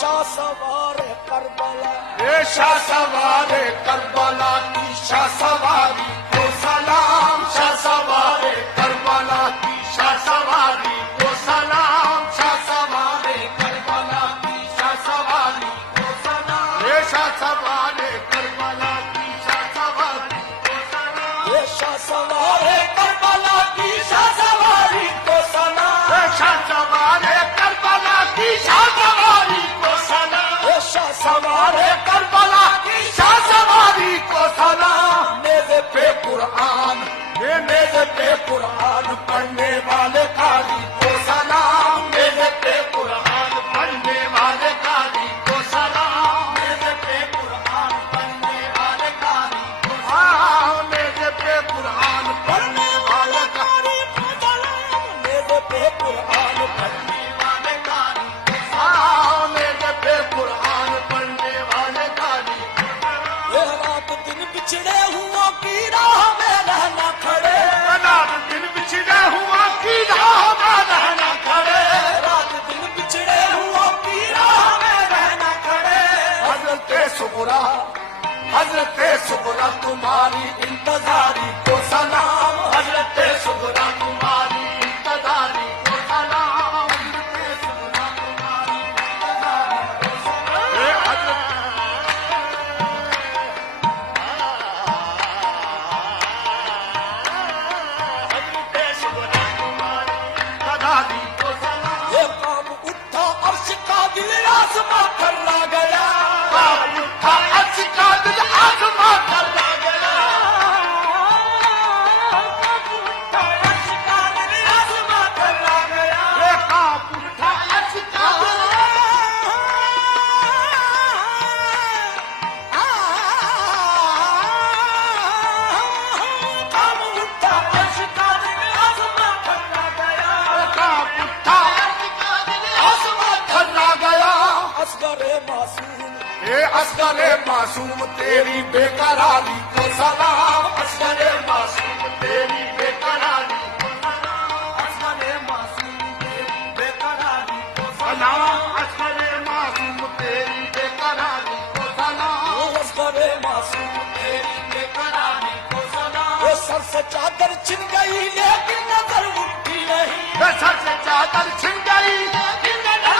शाह सवार करबला, ये शाह सवार करबला की शाह सवारी को सलाम, शाह सवार करबला की शाह सवारी को सलाम, शाह सवार करबला की शाह सवारी को सलाम, ये शाह सवार करबला की शाह सवारी को सलाम, ये शाह सवार करबला की शाह सवारी को सलाम, ये शाह सवार करबला की शाह सवारी को सलाम, ये शाह सवार करबला की शाह सवारी को सलाम। नेज़े पे कुरान, ये मेरे पे कुरान पढ़ने वाले कारी को सलाम, मेरे पे कुरान पढ़ने वाले कारी को सलाम, मेरे पे कुरान पढ़ने वाले कारी को सलाम, मेरे पे कुरान पढ़ने वाले कारी को सलाम, नेज़े पे कुरान पढ़ने वाले कारी को सलाम, मेरे पे कुरान पढ़ने वाले कारी को सलाम। ये रात दिन बिछड़े हुआ की राह में रहना खड़े, रात दिन बिछड़े हुआ की राह में रहना खड़े, रात दिन बिछड़े हुआ की राह में रहना खड़े। हजरते सुगरा, हजरते सुगरा तुम्हारी इंतजारी को सलाम, हजरते सुगरा तुम्हारी इंतजारी को सलाम, हजरते सुगरा तुम्हारी इंतजारी को सलाम। ये हजरते सुगरा तुम्हारी इंतजारी को सलाम। ये काम उठा अर्श का दिल आसमां ठल्ला गया, काम उठा अर्श का दिल आसमां ठल्ला गया, अर्श का दिल आसमां ठल्ला गया। ये काम उठा अर्श का काम उठा अर्श का दिल आसमां ठल्ला गया। काम उठा अर्श का दिल आसमां ठल्ला गया। असगरे मासूम, ये असगरे मासूम तेरी बेकरारी को सलाम, असगरे मासूम तेरी बेकरारी को सलाम, असगरे मासूम तेरी बेकरारी को सलाम, असगरे मासूम तेरी बेकरारी को सलाम, असगरे मासूम तेरी बेकरारी को सलाम। वो सर से चादर छिन गई लेकिन नजर उठी नहीं, ये सर से चादर छिन गई लेकिन नजर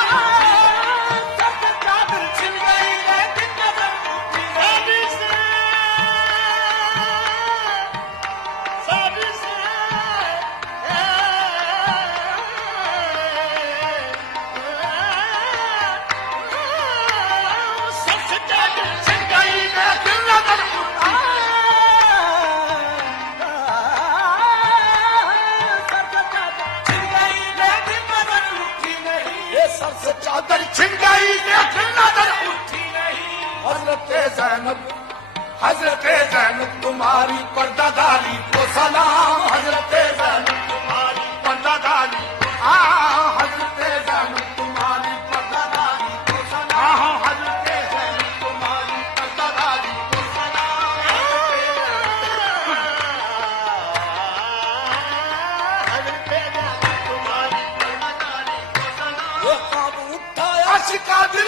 सर से चादर छिन गई लेकिन नजर उठी नहीं। सर से चादर छिन गई लेकिन नजर उठी, सर से चादर छिन गई लेकिन नजर उठी नहीं, ये सर से चादर छिन गई लेकिन नजर उठी। उठी नहीं। हजरते ज़ैनब, हजरते ज़ैनब तुम्हारी पर्दादारी को सलाम, हजरते ज़ैनब तुम्हारी पर्दादारी को सलाम, हजरते ज़ैनब तुम्हारी पर्दादारी को सलाम, हजरते ज़ैनब तुम्हारी पर्दादारी को सलाम, हजरते ज़ैनब तुम्हारी पर्दादारी को सलाम। ये काम उठाया अर्श का दिल